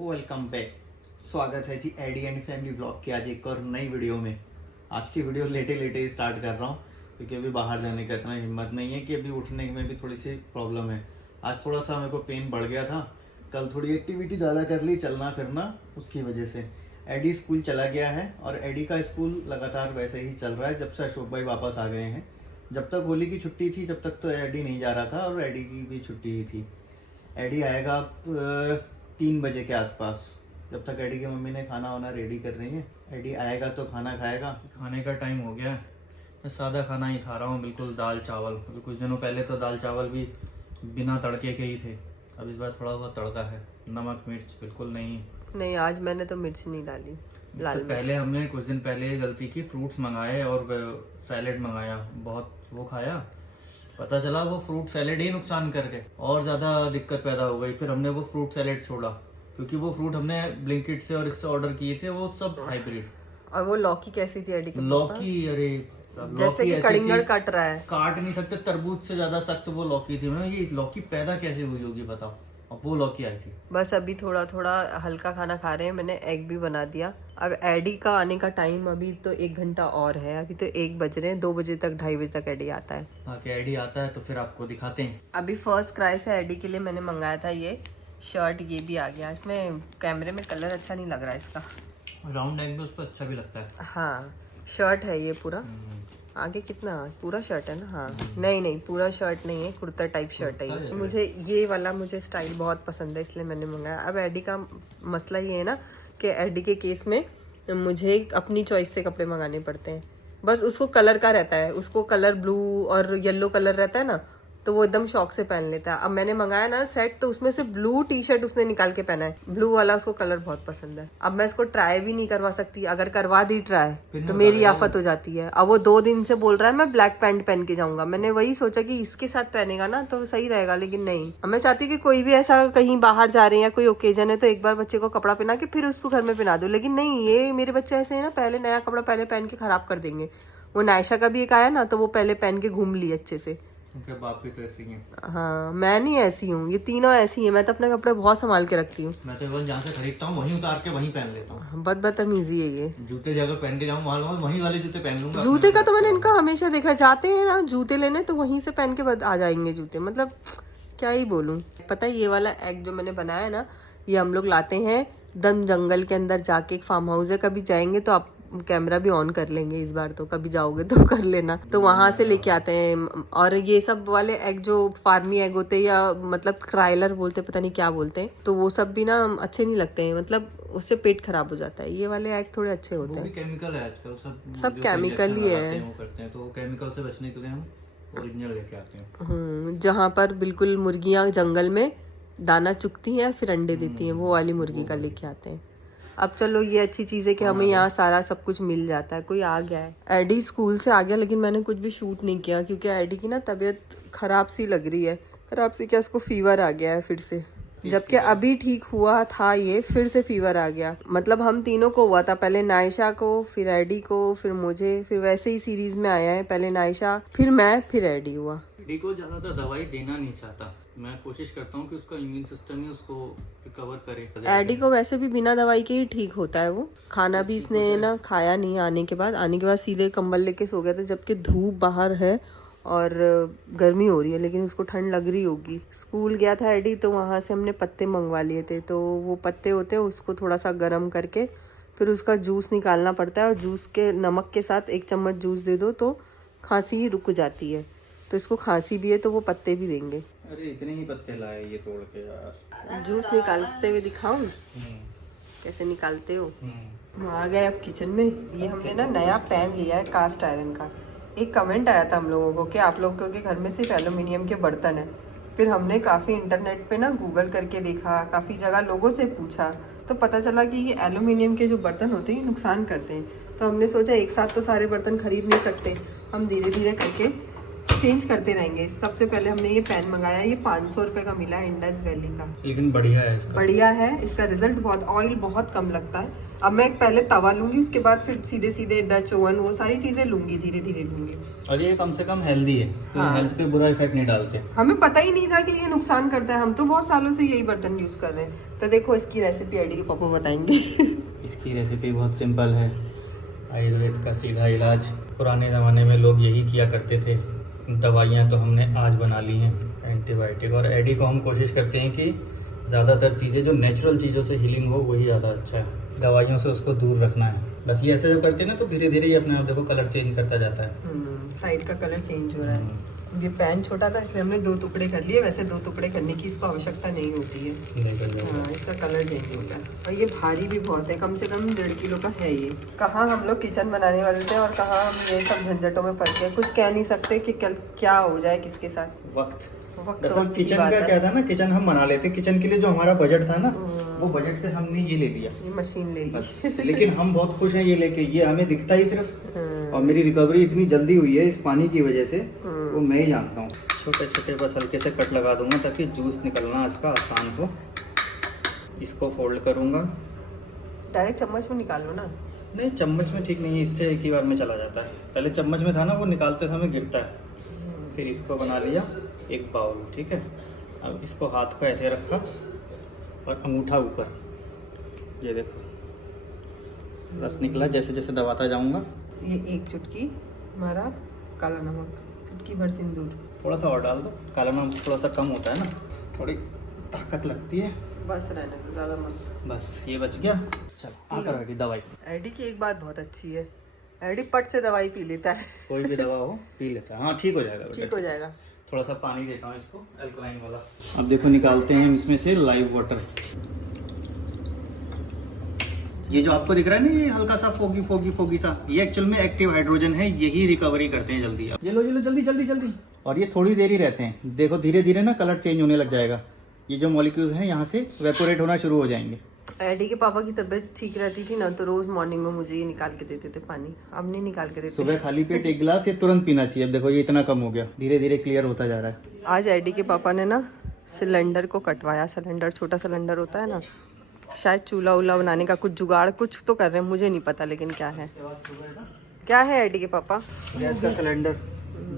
Welcome back. स्वागत है जी AD and family blog के आज एक और नई वीडियो में। आज की वीडियो लेटे लेटे स्टार्ट कर रहा हूँ क्योंकि अभी बाहर जाने का इतना हिम्मत नहीं है कि अभी उठने में भी थोड़ी सी प्रॉब्लम है। आज थोड़ा सा मेरे को पेन बढ़ गया था, कल थोड़ी एक्टिविटी ज़्यादा कर ली, चलना फिरना, उसकी वजह से। एडी स्कूल चला गया है और एडी का स्कूल लगातार वैसे ही चल रहा है जब से अशोक भाई वापस आ गए हैं। जब तक होली की छुट्टी थी जब तक तो एडी नहीं जा रहा था और एडी की भी छुट्टी ही थी। एडी आएगा 3 बजे के आसपास। जब तक एडी की मम्मी ने खाना वाना रेडी कर रही है, एडी आएगा तो खाना खाएगा। खाने का टाइम हो गया है, मैं सादा खाना ही खा रहा हूँ, बिल्कुल दाल चावल। अभी कुछ दिनों पहले तो दाल चावल भी बिना तड़के के ही थे, अब इस बार थोड़ा बहुत तड़का है, नमक मिर्च बिल्कुल नहीं। आज मैंने तो मिर्च नहीं डाली। लाल पहले हमने कुछ दिन पहले गलती की, फ्रूट्स मंगाए और सैलेड मंगाया, बहुत वो खाया, पता चला वो फ्रूट सैलेड ही नुकसान कर गए और ज़्यादा दिक्कत पैदा हो गई। फिर हमने वो फ्रूट सैलेड छोड़ा क्योंकि वो फ्रूट हमने ब्लिंकिट से और इससे ऑर्डर किए थे, वो सब हाइब्रिड। और वो लौकी कैसी थी एडी? लौकी अरे जैसे कि कड़िंगड़ कट रहा है, काट नहीं सकते, तरबूज से ज्यादा सख्त वो लौकी थी। मैं ये लौकी पैदा कैसे हुई होगी बताओ, अब वो लौकी आई थी। बस अभी थोड़ा थोड़ा हल्का खाना खा रहे हैं, मैंने एग भी बना दिया। अब एडी का आने का टाइम अभी तो 1 घंटा और है, अभी तो 1 बज रहे हैं, 2 बजे तक 2:30 बजे तक एडी आता है। आके एडी आता है तो फिर आपको दिखाते हैं। अभी फर्स्ट क्राई से एडी के लिए मैंने मंगाया था ये शर्ट, ये भी आ गया। इसमें कैमरे में कलर अच्छा नहीं लग रहा है इसका, राउंड नेक में उस पर अच्छा भी लगता है। हाँ शर्ट है ये पूरा, आगे कितना पूरा शर्ट है ना? हाँ नहीं पूरा शर्ट नहीं है, कुर्ता टाइप शर्ट है ये। मुझे ये वाला मुझे स्टाइल बहुत पसंद है इसलिए मैंने मंगाया। अब एडी का मसला ये है ना कि एडी के केस में मुझे अपनी चॉइस से कपड़े मंगाने पड़ते हैं। बस उसको कलर का रहता है, उसको कलर ब्लू और येलो कलर रहता है ना, तो वो एकदम शौक से पहन लेता है। अब मैंने मंगाया ना सेट, तो उसमें से ब्लू टी शर्ट उसने निकाल के पहना है, ब्लू वाला उसको कलर बहुत पसंद है। अब मैं इसको ट्राई भी नहीं करवा सकती, अगर करवा दी ट्राई तो मेरी आफत हो जाती है। अब वो 2 दिन से बोल रहा है मैं ब्लैक पैंट पहन के जाऊंगा। मैंने वही सोचा कि इसके साथ पहनेगा ना तो सही रहेगा, लेकिन नहीं। अब मैं चाहती हूँ कि कोई भी ऐसा कहीं बाहर जा रहे हैं या कोई ओकेजन है तो एक बार बच्चे को कपड़ा पहना के फिर उसको घर में पहना दो, लेकिन नहीं, ये मेरे बच्चे ऐसे है ना, पहले नया कपड़ा पहन के खराब कर देंगे। वो नायशा का भी एक आया ना तो वो पहले पहन के घूम ली अच्छे से। उनके बाप भी तो ऐसे ही हैं। हाँ मैं नहीं ऐसी हूँ, ये तीनों ऐसी हैं। मैं तो अपने कपड़े बहुत संभाल के रखती हूँ। मैं तो जहाँ से खरीदता हूँ वहीं उतार के वहीं पहन लेता हूँ। बहुत बदतमीजी है ये। जूते जगह पहन के जाऊँ वहीं वाले जूते पहन लूंगा। जूते का तो मैंने इनका हमेशा देखा, जाते हैं ना जूते लेने तो वहीं से पहन के आ जाएंगे जूते। मतलब क्या ही बोलूं। पता है ये वाला एग जो मैंने बनाया है ना, ये हम लोग लाते हैं दम जंगल के अंदर जाके, एक फार्म हाउस है, कभी जाएंगे तो आप कैमरा भी ऑन कर लेंगे इस बार, तो कभी जाओगे तो कर लेना। तो वहां से लेके आते हैं। और ये सब वाले एग जो फार्मी एग होते हैं या मतलब क्राइलर बोलते हैं, पता नहीं क्या बोलते हैं, तो वो सब भी ना अच्छे नहीं लगते हैं, मतलब उससे पेट खराब हो जाता है। ये वाले एग थोड़े अच्छे होते हैं। केमिकल है आजकल, सब केमिकल ही है। वो करते हैं तो केमिकल से बचने के लिए हम ओरिजिनल लेके आते हैं। जहाँ पर बिल्कुल मुर्गियाँ जंगल में दाना चुगती हैं फिर अंडे देती हैं, वो वाली मुर्गी का लेके आते हैं। अब चलो ये अच्छी चीज़ है कि हमें यहाँ सारा सब कुछ मिल जाता है। कोई आ गया है, एडी स्कूल से आ गया, लेकिन मैंने कुछ भी शूट नहीं किया क्योंकि एडी की ना तबीयत खराब सी लग रही है। खराब सी क्या, उसको फीवर आ गया है फिर से, जबकि अभी ठीक हुआ था ये, फिर से फीवर आ गया। मतलब हम तीनों को हुआ था, पहले नायशा को, फिर एडी को, फिर मुझे, फिर वैसे ही सीरीज में आया है, पहले नायशा, फिर मैं, फिर एडी हुआ। एडी को ज्यादातर दवाई देना नहीं चाहता, मैं कोशिश करता हूँ कि उसका इम्यून सिस्टम ही उसको रिकवर करे। एडी को वैसे भी बिना दवाई के ही ठीक होता है वो। खाना भी इसने ना खाया नहीं, आने के बाद सीधे कंबल लेके सो गया था, जबकि धूप बाहर है और गर्मी हो रही है, लेकिन उसको ठंड लग रही होगी। स्कूल गया था एडी तो वहाँ से हमने पत्ते मंगवा लिए थे, तो वो पत्ते होते हैं उसको थोड़ा सा गर्म करके फिर उसका जूस निकालना पड़ता है, और जूस के नमक के साथ 1 चम्मच जूस दे दो तो खांसी रुक जाती है। तो इसको खांसी भी है तो वो पत्ते भी देंगे। अरे इतने ही पत्ते लाए ये तोड़ के यार। जूस निकालते हुए दिखाऊं कैसे निकालते हो? आ गए अब किचन में। ये हमने ना नया पैन लिया है कास्ट आयरन का। एक कमेंट आया था हम लोगों को कि आप लोगों के घर में सिर्फ एल्युमिनियम के बर्तन हैं। फिर हमने काफ़ी इंटरनेट पे ना गूगल करके देखा, काफ़ी जगह लोगों से पूछा, तो पता चला कि ये एल्युमिनियम के जो बर्तन होते हैं नुकसान करते हैं। तो हमने सोचा एक साथ तो सारे बर्तन खरीद नहीं सकते, हम धीरे धीरे करके चेंज करते रहेंगे। सबसे पहले हमने ये पैन मंगाया, ये 500 रुपये का मिला है इंडस वैली का, लेकिन बढ़िया है इसका। बढ़िया है, इसका रिजल्ट बहुत, ऑयल बहुत कम लगता है। अब मैं पहले तवा लूंगी, उसके बाद फिर सीधे सीधे डच ओवन वो सारी चीजें लूंगी, धीरे धीरे लूंगी। और ये कम से कम हेल्दी है, हाँ। हेल्थ पे बुरा इफेक्ट नहीं डालते। हमें पता ही नहीं था कि ये नुकसान करता है, हम तो बहुत सालों से यही बर्तन यूज कर रहे हैं। तो देखो इसकी रेसिपी एडी के पापा बताएंगे। इसकी रेसिपी बहुत सिंपल है, आयुर्वेद का सीधा इलाज। पुराने ज़माने में लोग यही किया करते थे। दवाइयाँ तो हमने आज बना ली हैं, एंटीबायोटिक। और एडी को हम कोशिश करते हैं कि ज़्यादातर चीज़ें जो नेचुरल चीज़ों से हीलिंग हो वही ज़्यादा अच्छा है, दवाइयों से उसको दूर रखना है। बस ये ऐसे जो करते हैं ना तो धीरे धीरे ये अपने आप देखो कलर चेंज करता जाता है। साइड का कलर चेंज हो रहा है। ये पैन छोटा था इसलिए हमने 2 टुकड़े कर लिए, वैसे 2 टुकड़े करने की इसको आवश्यकता नहीं होती है। हाँ, इसका कलर चेंज होता है। और ये भारी भी बहुत है, कम से कम 1.5 किलो का है ये। कहाँ हम लोग किचन बनाने वाले थे और कहाँ हम ये सब झंझटों में फंस गए। कुछ कह नहीं सकते कि कल क्या हो जाए किसके साथ। वक्त वक्त किचन का क्या था ना, किचन हम बना लेते, किचन के लिए जो हमारा बजट था ना वो बजट से हमने ये ले लिया, ये मशीन ले ली। बस। लेकिन हम बहुत खुश हैं ये लेके, ये हमें दिखता ही सिर्फ, और मेरी रिकवरी इतनी जल्दी हुई है इस पानी की वजह से, वो मैं ही जानता हूँ। छोटे छोटे बस हल्के से कट लगा दूंगा ताकि जूस निकलना इसका आसान हो। इसको फोल्ड करूंगा। डायरेक्ट चम्मच में निकाल लो ना। नहीं, चम्मच में ठीक नहीं है, इससे एक ही बार में चला जाता है। पहले चम्मच में था ना, वो निकालते समय गिरता है। फिर इसको बना लिया एक बाउल, ठीक है। अब इसको हाथ को ऐसे रखा और अंगूठा ऊपर, ये देखो रस निकला। जैसे जैसे दबाता जाऊंगा, ये 1 चुटकी हमारा काला नमक, चुटकी भर सिंदूर, थोड़ा सा और डाल दो। काला नमक थोड़ा सा कम होता है ना, थोड़ी ताकत लगती है। बस रहने दो, ज़्यादा मत। बस ये बच गया। चलो आकर बैठी दवाई। एडी की एक बात बहुत अच्छी है, एडी पट से दवाई पी लेता है। कोई भी दवा हो पी लेता है। हाँ, ठीक हो जाएगा बेटा। ठीक हो जाएगा। थोड़ा सा पानी देता हूँ इसको, अल्कलाइन वाला। अब देखो निकालते हैं इसमें से लाइव वाटर। ये जो आपको दिख रहा है ना, ये हल्का सा फोगी फोगी फोगी सा, ये एक्चुअल में एक्टिव हाइड्रोजन है, यही रिकवरी करते हैं जल्दी। ये लो जल्दी जल्दी जल्दी। और ये थोड़ी देर ही रहते हैं, देखो धीरे धीरे ना कलर चेंज होने लग जाएगा। ये जो मॉलिक्यूल्स हैं यहाँ से वेपोरेट होना शुरू हो जाएंगे। एडी के पापा की तबीयत ठीक रहती थी ना, तो रोज मॉर्निंग में मुझे ये निकाल के देते थे पानी। अब नहीं निकाल के देते। सुबह खाली पेट 1 गिलास ये तुरंत पीना चाहिए। अब देखो ये इतना कम हो गया, धीरे धीरे क्लियर होता जा रहा है। आज एडी के पापा ने ना सिलेंडर को कटवाया। सिलेंडर, छोटा सिलेंडर होता है ना, शायद चूल्हा उल्हा बनाने का कुछ जुगाड़ कुछ तो कर रहे हैं, मुझे नहीं पता लेकिन क्या है। क्या है एडी के पापा? गैस का सिलेंडर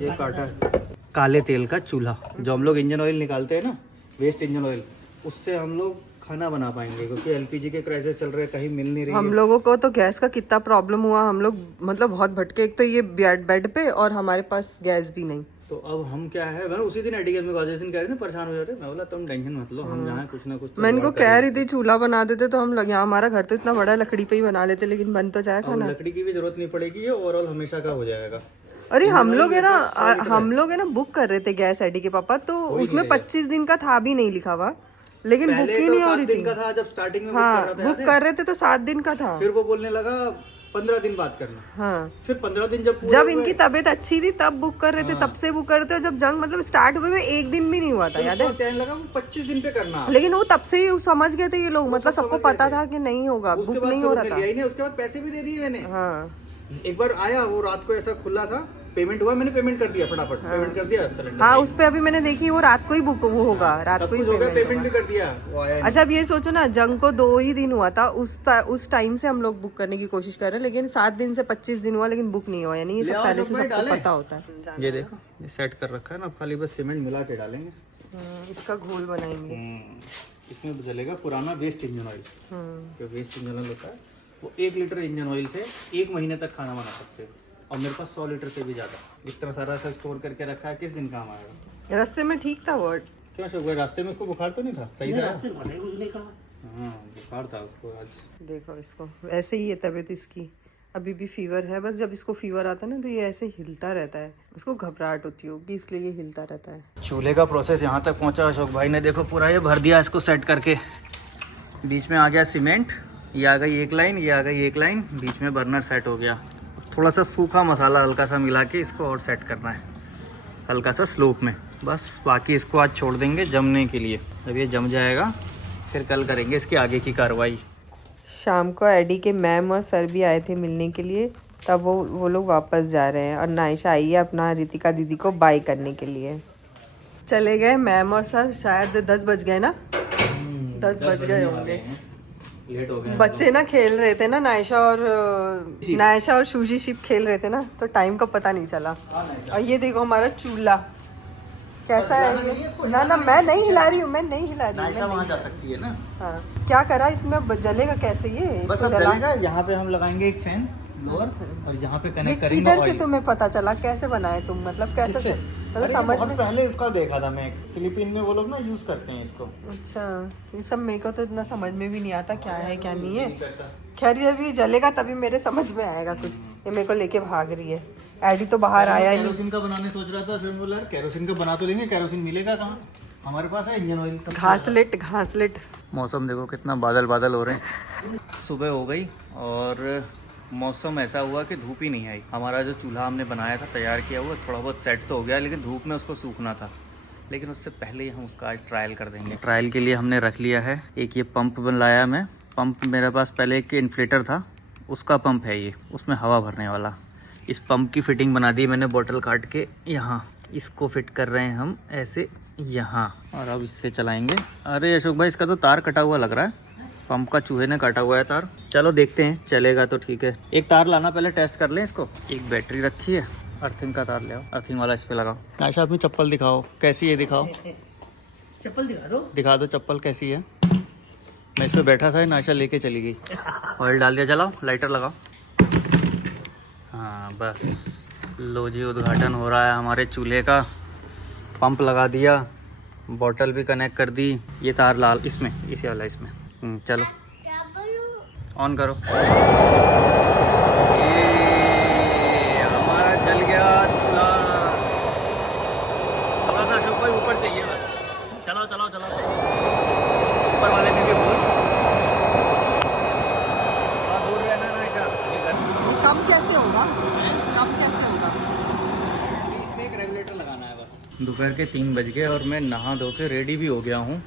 ये काटा है। काले तेल का चूल्हा, जो हम लोग इंजन ऑयल निकालते हैं ना, वेस्ट इंजन ऑयल, उससे हम लोग खाना बना पाएंगे, क्योंकि एलपीजी के क्राइसिस चल रहे हैं, कहीं मिल नहीं रही है। हम लोगों को तो गैस का कितना प्रॉब्लम हुआ, हम लोग मतलब बहुत भटके। एक तो ये बेड पे और हमारे पास गैस भी नहीं। तो अब हम क्या है, मैं उसी दिन एडी के जिस दिन कह रहे थे परेशान हो जा रहे, मैं बोला तुम टेंशन मत लो, हम जहाँ कुछ ना कुछ तो मैं इनको कह रही थी चूल्हा बना देते तो हम लोग यहाँ, हमारा घर तो इतना बड़ा है, लकड़ी पे ही बना लेते, लेकिन बन तो जाए खाना। लकड़ी की भी जरूरत नहीं पड़ेगी, ये ओवरऑल हमेशा का हो जाएगा। अरे हम लोग है ना बुक कर रहे थे गैस एडी के पापा, तो उसमें 25 दिन का था भी नहीं लिखा हुआ, लेकिन बुक ही नहीं हो रही थी। था जब स्टार्टिंग में हाँ, बुक कर रहे थे तो 7 दिन का था। फिर वो बोलने लगा 15 दिन बाद करना। हाँ, फिर 15 दिन जब इनकी तबीयत अच्छी थी तब बुक कर रहे थे, तब से बुक कर रहे थे। जब जंग मतलब स्टार्ट हुए में 1 दिन भी नहीं हुआ था, याद है? कहने लगा 25 दिन पे करना, लेकिन वो तब से ही समझ गए थे ये लोग, मतलब सबको पता था कि नहीं होगा, बुक नहीं हो रहा था। उसके बाद पैसे भी दे दिए मैंने। हाँ, एक बार आया वो रात को ऐसा खुला था, पेमेंट हुआ, मैंने पेमेंट कर दिया फटाफट। पेमेंट कर दिया सिलेंडर। हाँ, उस पे अभी मैंने देखी वो रात को ही बुक वो होगा, रात को ही पेमेंट भी कर दिया, वो आया। अच्छा, अब ये सोचो ना, जंग को 2 ही दिन हुआ था, उस टाइम से हम लोग बुक करने की कोशिश कर रहे हैं, लेकिन 7 दिन से 25 दिन हुआ लेकिन बुक नहीं हुआ। यानी ये सब पहले से सबको पता होता है। ये देखो ये सेट कर रखा है ना, अब खाली बस सीमेंट मिला के डालेंगे, इसका घोल बनाएंगे। इसमें जलेगा पुराना वेस्ट इंजन ऑयल। जो वेस्ट इंजन ऑयल होता है वो 1 लीटर इंजन ऑयल से 1 महीने तक खाना बना सकते हो, और मेरे पास 100 लीटर से भी ज्यादा इतना सारा सा स्टोर करके रखा है। किस दिन काम आएगा? रास्ते में ठीक था वर्ड। क्यों शुभ, रास्ते में उसको बुखार तो नहीं था? सही था। हाँ, बुखार था उसको आज। देखो इसको, ऐसे ही है तबीयत इसकी, अभी भी फीवर है। बस जब इसको फीवर आता है ना तो ये ऐसे हिलता रहता है, उसको घबराहट होती होगी इसलिए ये हिलता रहता है। चूल्हे का प्रोसेस यहाँ तक पहुँचा अशोक भाई ने, देखो पूरा ये भर दिया इसको सेट करके। बीच में आ गया सीमेंट, ये आ गई 1 लाइन, ये आ गई 1 लाइन, बीच में बर्नर सेट हो गया। थोड़ा सा सूखा मसाला हल्का सा मिला के इसको और सेट करना है, हल्का सा स्लोप में। बस बाकी इसको आज छोड़ देंगे जमने के लिए। जब ये जम जाएगा फिर कल करेंगे इसकी आगे की कार्रवाई। शाम को एडी के मैम और सर भी आए थे मिलने के लिए, तब वो लोग वापस जा रहे हैं और नायशा आई है अपना रितिका दीदी को बाय करने के लिए। चले गए मैम और सर, शायद 10 बज गए ना, 10 बज गए होंगे। लेट हो गए। बच्चे ना खेल रहे थे ना, नायशा और शूजी शिप खेल रहे थे ना, तो टाइम का पता नहीं चला। और ये देखो हमारा चूल्हा कैसा है ये। ना ना मैं नहीं हिला रही हूँ, मैं नहीं हिला रही हूँ। नायशा वहाँ जा सकती है ना। हाँ क्या करा इसमें, जलेगा कैसे ये? बस अब जलेगा। यहाँ पे हम लगाएंगे एक फैन लोअर और यहाँ पे कनेक्ट करेंगे। इधर से तुम्हें पता चला कैसे बनाए तुम, मतलब कैसे मतलब समझ में? पहले इसका देखा था मैं, फिलीपीन में वो लोग ना यूज करते हैं इसको। अच्छा ये सब मेरे को तो इतना समझ में भी नहीं आता क्या है क्या नहीं है। खैर जब ये जलेगा तभी मेरे समझ में आएगा कुछ। ये मेरे को लेके भाग रही है। एडी तो बाहर आया ही। केरोसिन का बनाने सोच रहा था, फिर बोला केरोसिन का बना तो लेंगे, केरोसिन मिलेगा कहाँ, हमारे पास है इंजन ऑयल। घासलेट। मौसम देखो कितना बादल बादल हो रहे हैं। सुबह हो गई और मौसम ऐसा हुआ कि धूप ही नहीं आई। हमारा जो चूल्हा हमने बनाया था, तैयार किया हुआ, थोड़ा बहुत सेट तो हो गया, लेकिन धूप में उसको सूखना था। लेकिन उससे पहले ही हम उसका आज ट्रायल कर देंगे। ट्रायल के लिए हमने रख लिया है एक ये पंप बनाया मैं। पंप मेरे पास पहले एक इन्फ्लेटर था, उसका पंप है ये, उसमें हवा भरने वाला। इस पंप की फिटिंग बना दी मैंने बोतल काट के यहाँ। इसको फिट कर रहे हैं हम ऐसे यहाँ, और अब इससे चलाएंगे। अरे अशोक भाई इसका तो तार कटा हुआ लग रहा है, पंप का चूहे ने काटा हुआ है तार। चलो देखते हैं, चलेगा तो ठीक है। एक तार लाना, पहले टेस्ट कर लें इसको। एक बैटरी रखी है, अर्थिंग का तार ले आओ, अर्थिंग वाला इस पे लगाओ। नायशा अपनी चप्पल दिखाओ, कैसी है दिखाओ। चप्पल दिखा दो चप्पल कैसी है। मैं इस पे बैठा था, नायशा लेके चली गई। ऑयल डाल दिया, जलाओ, लाइटर लगाओ। हाँ बस लो जी, उद्घाटन हो रहा है हमारे चूल्हे का। पंप लगा दिया, बोतल भी कनेक्ट कर दी। ये तार लाल इसमें, इसी वाला इसमें। चलो ऑन करो। ये हमारा जल गया चूल्हा। थोड़ा सा अशोक भाई ऊपर चाहिए बस। चलाओ चलाओ चलाओ, ऊपर वाले में भी बोल। थोड़ा दूर रहना ना ऐसा। कम कैसे होगा, कम कैसे होगा? इसमें एक रेगुलेटर लगाना है बस। दोपहर के 3 बज गए और मैं नहा धो के रेडी भी हो गया हूँ।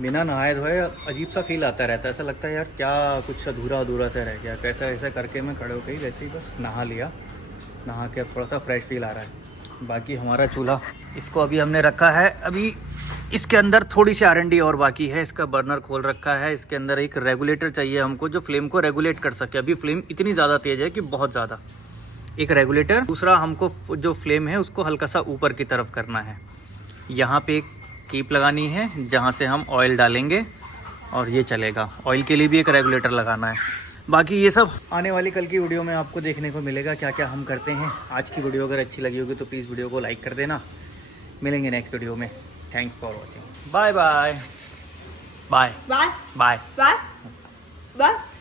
बिना नहाए धोए अजीब सा फील आता रहता है, ऐसा लगता है यार क्या कुछ अधूरा अधूरा सा रह गया। कैसा ऐसा करके मैं खड़े हो गई, वैसे ही बस नहा लिया। नहा के अब थोड़ा सा फ्रेश फील आ रहा है। बाकी हमारा चूल्हा, इसको अभी हमने रखा है। अभी इसके अंदर थोड़ी सी R&D और बाकी है। इसका बर्नर खोल रखा है। इसके अंदर एक रेगुलेटर चाहिए हमको जो फ्लेम को रेगुलेट कर सके। अभी फ्लेम इतनी ज़्यादा तेज़ है कि बहुत ज़्यादा। एक रेगुलेटर, दूसरा हमको जो फ्लेम है उसको हल्का सा ऊपर की तरफ करना है। यहाँ पे एक कीप लगानी है जहाँ से हम ऑयल डालेंगे और ये चलेगा। ऑयल के लिए भी एक रेगुलेटर लगाना है। बाकी ये सब आने वाली कल की वीडियो में आपको देखने को मिलेगा, क्या क्या हम करते हैं। आज की वीडियो अगर अच्छी लगी होगी तो प्लीज़ वीडियो को लाइक कर देना। मिलेंगे नेक्स्ट वीडियो में। Thanks for watching. Bye bye bye bye bye bye bye.